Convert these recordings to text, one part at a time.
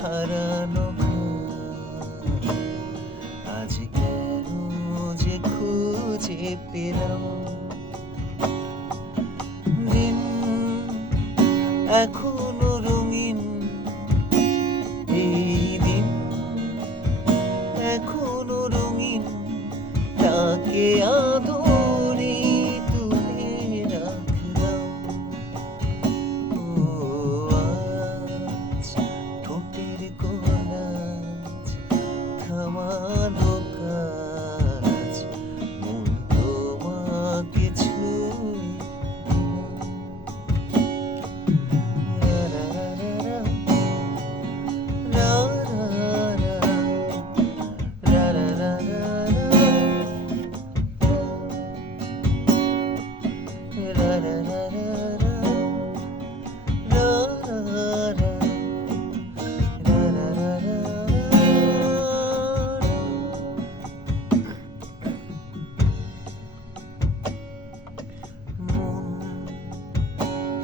হারানো আজ কেন যে খুঁজে পেলাম দিন এখনো রঙিন এই দিন এখনো রঙিন তাকে আদরে তুলে রাখলাম ও আজ ঠোঁটের কোনাজ থামালো কাজ মন তোমাকে ছুঁয়ে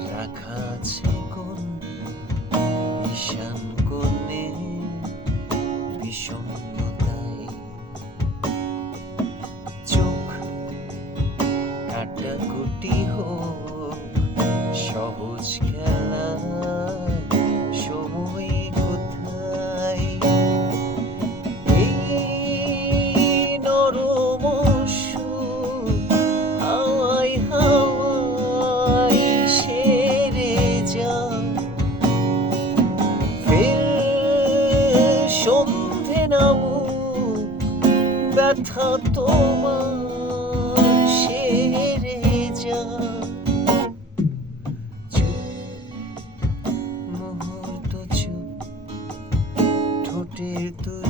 রাখাছে কোন ঈশান কোণে বিষণ্ণতায় চোখ কাটাকুটি হোক সহজ খেলা সময় কোথায় এই নরম সুর হাওয়ায় হাওয়ায় সেরে যায় ফের সন্ধে নামুক ব্যথা তোমার সেরে যায় চুপ মুহূর্ত চুপ ঠোঁটের তুই